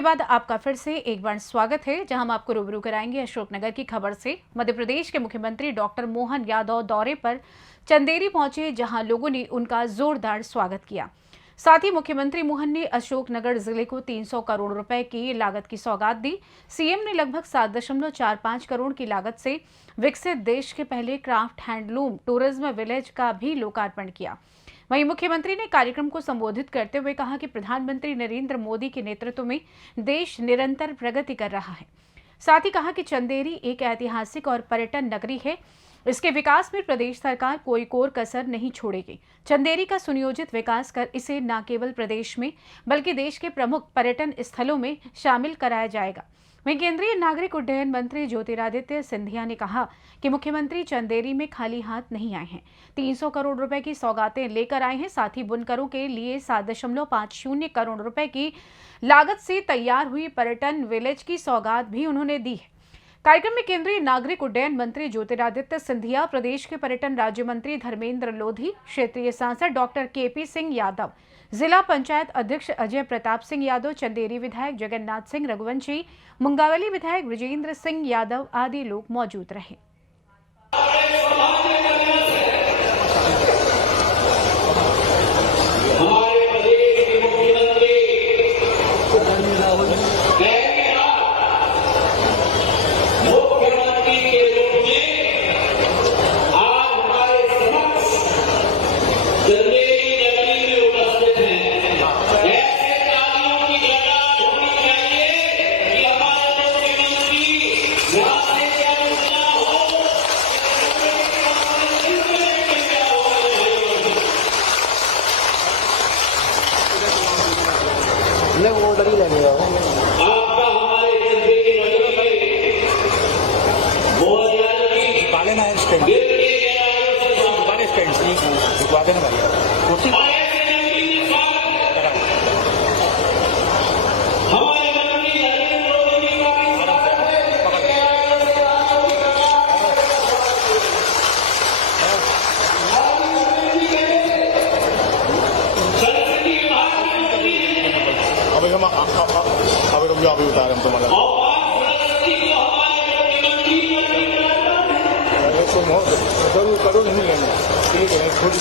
के बाद आपका फिर से एक बार स्वागत है, जहां हम आपको रूबरू कराएंगे अशोकनगर की खबर से। मध्य प्रदेश के मुख्यमंत्री डॉक्टर मोहन यादव दौरे पर चंदेरी पहुंचे, जहां लोगों ने उनका जोरदार स्वागत किया। साथ ही मुख्यमंत्री मोहन ने अशोकनगर जिले को 300 करोड़ रुपए की लागत की सौगात दी। सीएम ने लगभग 7.45 करोड़ की लागत से विकसित देश के पहले क्राफ्ट हैंडलूम टूरिज्म विलेज का भी लोकार्पण किया। वहीं मुख्यमंत्री ने कार्यक्रम को संबोधित करते हुए कहा कि प्रधानमंत्री नरेंद्र मोदी के नेतृत्व में देश निरंतर प्रगति कर रहा है। साथ ही कहा कि चंदेरी एक ऐतिहासिक और पर्यटन नगरी है। इसके विकास में प्रदेश सरकार कोई कोर कसर नहीं छोड़ेगी। चंदेरी का सुनियोजित विकास कर इसे न केवल प्रदेश में बल्कि देश के प्रमुख पर्यटन स्थलों में शामिल कराया जाएगा। वहीं केंद्रीय नागरिक उड्डयन मंत्री ज्योतिरादित्य सिंधिया ने कहा कि मुख्यमंत्री चंदेरी में खाली हाथ नहीं आए हैं, 300 करोड़ रुपए की सौगातें लेकर आए हैं। साथ ही बुनकरों के लिए 7.50 करोड़ रुपए की लागत से तैयार हुई पर्यटन विलेज की सौगात भी उन्होंने दी है। कार्यक्रम में केंद्रीय नागरिक उड्डयन मंत्री ज्योतिरादित्य सिंधिया, प्रदेश के पर्यटन राज्य मंत्री धर्मेंद्र लोधी, क्षेत्रीय सांसद डॉक्टर केपी सिंह यादव, जिला पंचायत अध्यक्ष अजय प्रताप सिंह यादव, चंदेरी विधायक जगन्नाथ सिंह रघुवंशी, मुंगावली विधायक विजेंद्र सिंह यादव आदि लोग मौजूद रहे। आपका हमारे चंदेरी में बहुत ज्यादा अभी बता रहे हैं तुम्हारा करो नहीं लेंगे, ठीक है खुद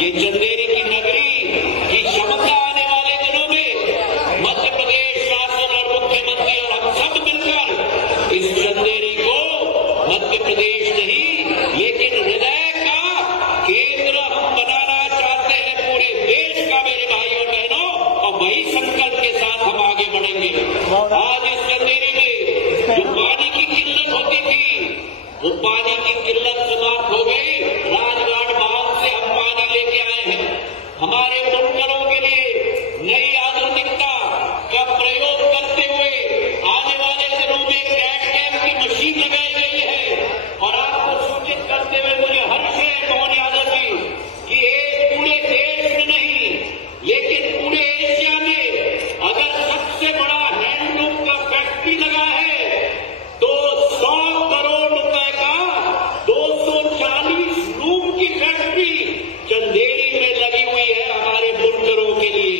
ये चंदेरी की नगरी की क्षमता आने वाले दिनों में मध्य प्रदेश शासन और मुख्यमंत्री और हम सब मिलकर इस चंदेरी को मध्य प्रदेश नहीं लेकिन हृदय का केंद्र हम बनाना चाहते हैं पूरे देश का, मेरे भाई और बहनों, और वही संकल्प के साथ हम आगे बढ़ेंगे। आज इस चंदेरी में जो पानी की किल्लत होती थी वो पानी की किल्लत समाप्त हो गई। राजघाट बांध से हम पानी लेके आए हैं। हमारे बुनकरों के लिए नई आधुनिकता का प्रयोग करते हुए आने वाले दिनों में कैट की मशीन लगाई गई है। और आपको सूचित करते हुए मुझे हर्ष है मोहन यादव जी कि एक पूरे देश में नहीं लेकिन पूरे एशिया में अगर सबसे बड़ा हैंडलूम का फैक्ट्री लगा है तो 100 करोड़ रुपए का 240 लूम की फैक्ट्री चंदेरी में लगी हुई है हमारे बुनकरों के लिए।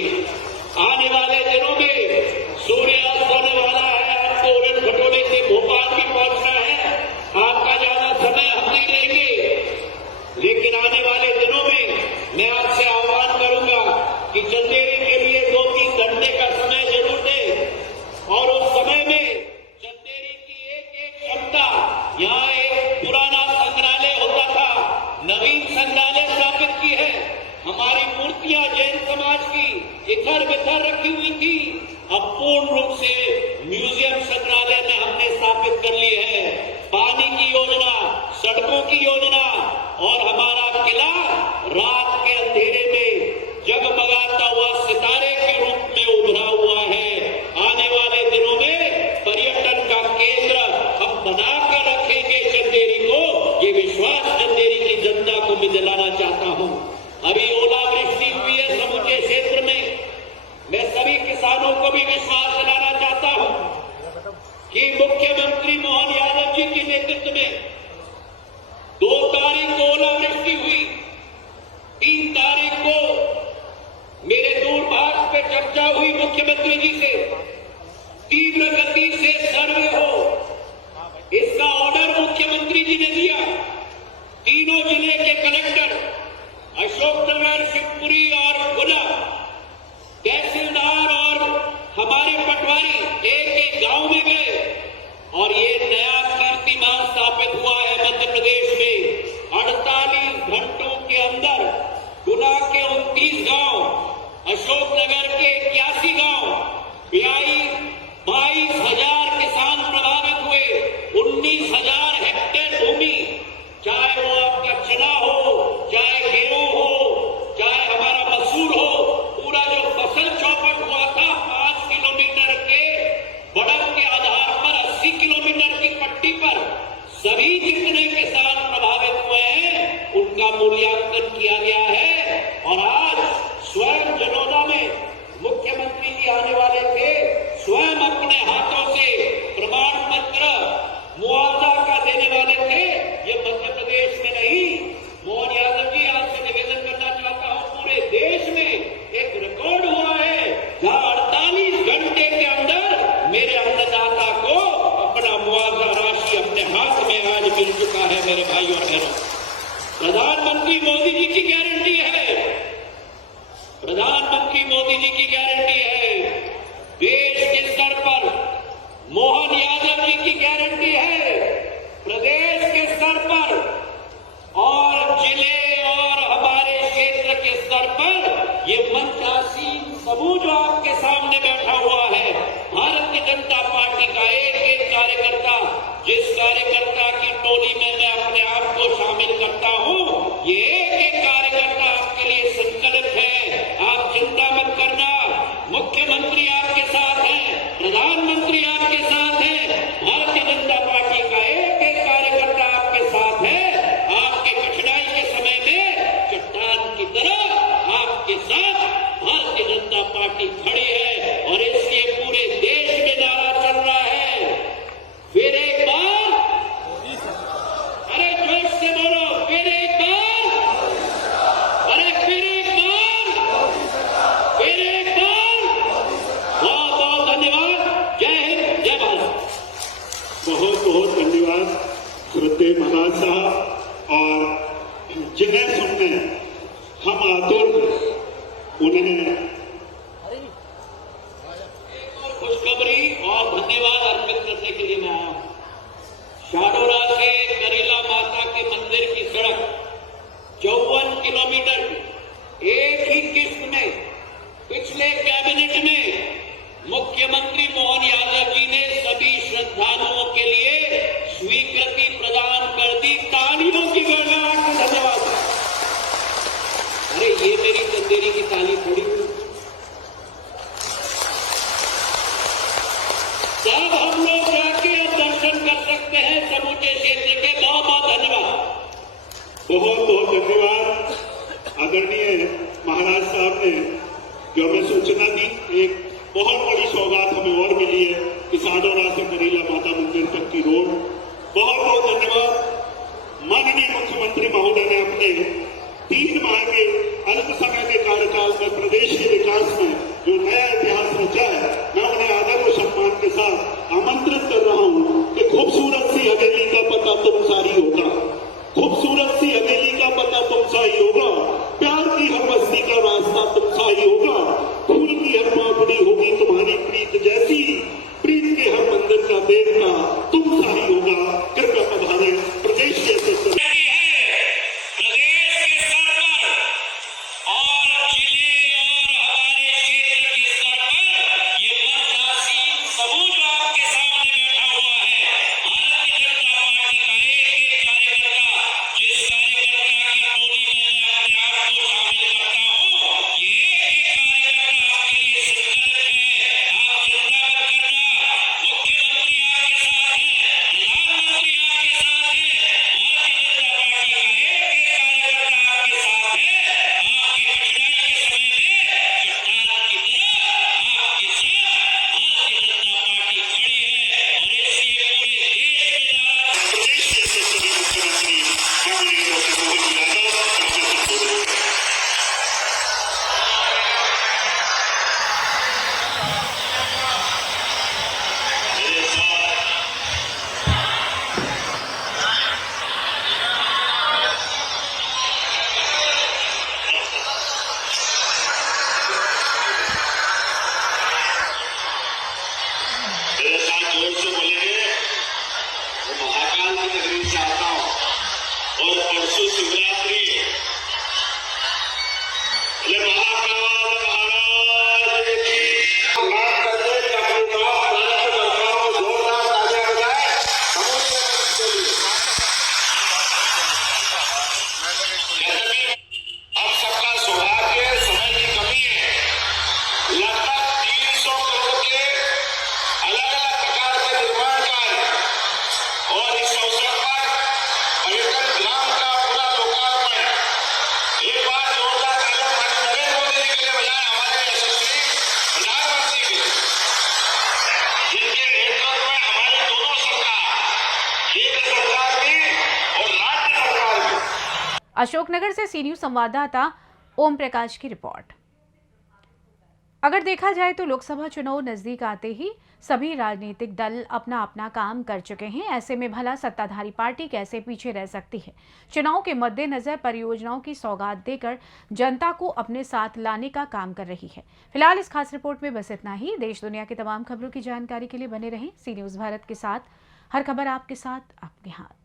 आने वाले दिनों में सूर्यास्त होने वाला है। आपको उड़न खटोले से भोपाल भी पहुंचना है। आपका ज्यादा समय हम नहीं लेंगे लेकिन आने वाले दिनों में मैं आपसे आह्वान करूंगा कि चंदेरी के लिए 2-3 घंटे का समय जरूर दें और उस समय में चंदेरी की एक क्षमता, यहाँ एक पुराना संग्रहालय होता था, नवीन संग्रहालय स्थापित की है। हमारी मूर्तियां जैन समाज की इधर बिधर रखी हुई थी, अब पूर्ण रूप से म्यूजियम संग्रहालय में हमने स्थापित कर ली है। पानी की योजना, सड़कों की योजना और हमारा किला रात के अंधेरे में जगमगाता हुआ सितारे के रूप में उभरा हुआ है। आने वाले दिनों में पर्यटन का केंद्र हम बनाकर रखेंगे चंदेरी को। ये विश्वास चंदेरी की जनता को मैं दिलाना चाहता हूं। अभी ओलावृष्टि हुई है समूचे क्षेत्र में। मैं सभी किसानों को भी विश्वास दिलाना चाहता हूं कि मुख्यमंत्री मोहन यादव जी के नेतृत्व में 2 तारीख को ओलावृष्टि हुई, 3 तारीख को मेरे दूरभाष पे चर्चा हुई मुख्यमंत्री जी से, तीव्र गति से सर्वे हो इसका ऑर्डर मुख्यमंत्री जी ने दिया। तीनों जिले के कलेक्टर अशोकनगर, शिवपुरी और गुना, तहसीलदार और हमारे पटवारी एक गांव में गए और ये नया कीर्तिमान स्थापित हुआ है मध्य प्रदेश में। 48 घंटों के अंदर गुना के 29 गांव, अशोकनगर के 81 गांव, 22,000 किसान प्रभावित हुए। 19,000 हेक्टेयर भूमि, चाहे वो आपका चना हो, चाहे गेहूं हो, चाहे हमारा मसूर हो, पूरा जो फसल चौपट हुआ था 5 किलोमीटर के बढ़त के आधार पर 80 किलोमीटर की पट्टी पर सभी जितने किसान प्रभावित हुए हैं उनका मूल्यांकन किया गया है। और आज स्वयं जनौदा में मुख्यमंत्री जी आने वाले थे, स्वयं अपने हाथों से प्रमाण पत्र मुआवजा का देने वाले थे। ये मध्य प्रदेश में नहीं, मोहन यादव जी आपसे निवेदन करना चाहता हूं, पूरे देश में एक रिकॉर्ड हुआ है जहां 48 घंटे के अंदर मेरे अन्नदाता को अपना मुआवजा राशि अपने हाथ में आज मिल चुका है। मेरे भाई और बहनों, प्रधानमंत्री मोदी जी की गारंटी है, प्रधानमंत्री मोदी जी की गारंटी है, देश के स्तर पर मोहन यादव जी की गारंटी है, प्रदेश के स्तर पर और जिले और हमारे क्षेत्र के स्तर पर ये मंचासीन समूह जो आपके सामने बैठा हुआ है, भारतीय जनता पार्टी का एक कार्यकर्ता, जिस कार्यकर्ता की टोली में मैं अपने आप को शामिल करता हूं, ये एक कार्यकर्ता आपके लिए संकल्प है। आप चिंता मत करना, मुख्यमंत्री आपके साथ हैं, प्रधानमंत्री आपके साथ हैं, भारतीय जनता पार्टी का एक कार्यकर्ता आपके साथ है। आपके कठिनाई के समय में चट्टान की तरह आपके साथ भारतीय जनता पार्टी खड़ी है और इसलिए पूरे देश में नारा चल रहा है, फिर एक बार, अरे जोश से बोलो, फिर एक बार, अरे फिर एक बार, फिर एक बार। बहुत बहुत धन्यवाद। जय हिंद, जय भारत। बहुत बहुत धन्यवाद श्रद्धेय महाराज साहब। और जिन्हें सुनने हम आतुर उन्हें खुशखबरी और धन्यवाद अर्पित करने के लिए मैं आया हूं। शाडोरा से करेला माता के मंदिर की सड़क 54 किलोमीटर की एक ही किस्त में पिछले कैबिनेट में मुख्यमंत्री मोहन यादव जी ने सभी श्रद्धालुओं के लिए स्वीकृति प्रदान कर दी। तालियों की गड़गड़ाहट से धन्यवाद। अरे ये मेरी चंदेरी की ताली थोड़ी थी। जब हम लोग जाके अब दर्शन कर सकते हैं समूचे क्षेत्र के, बहुत बहुत धन्यवाद। बहुत बहुत धन्यवाद। आदरणीय महाराज साहब ने जो हमें सूचना दी, एक बहुत बड़ी सौगात हमें और मिली है कि साडोरा से करेला माता मंदिर तक की रोड। बहुत बहुत धन्यवाद। माननीय मुख्यमंत्री महोदय ने अपने 3 माह के अल्प समय के कार्यकाल में प्रदेश के विकास में जो नया इतिहास रचा है, मैं उन्हें आदर और सम्मान के साथ आमंत्रित कर रहा हूं कि खूबसूरत सी हवेली का पता तुम सारी होगा, खूबसूरत सी हवेली का पता तुम सारी होगा, प्यार की हर बस्ती का रास्ता तुम सारी होगा, फूल की हर पापड़ी होगी तुम्हारी प्रीत जैसी, प्रीत के हर मंदिर का देवता तुम सारी होगा। कृपया पधारे। प्रदेश के अशोकनगर से सी न्यूज संवाददाता ओम प्रकाश की रिपोर्ट। अगर देखा जाए तो लोकसभा चुनाव नजदीक आते ही सभी राजनीतिक दल अपना अपना काम कर चुके हैं। ऐसे में भला सत्ताधारी पार्टी कैसे पीछे रह सकती है। चुनाव के मद्देनजर परियोजनाओं की सौगात देकर जनता को अपने साथ लाने का काम कर रही है। फिलहाल इस खास रिपोर्ट में बस इतना ही। देश दुनिया की तमाम खबरों की जानकारी के लिए बने रहें सी न्यूज भारत के साथ। हर खबर आपके साथ, आपके हाथ।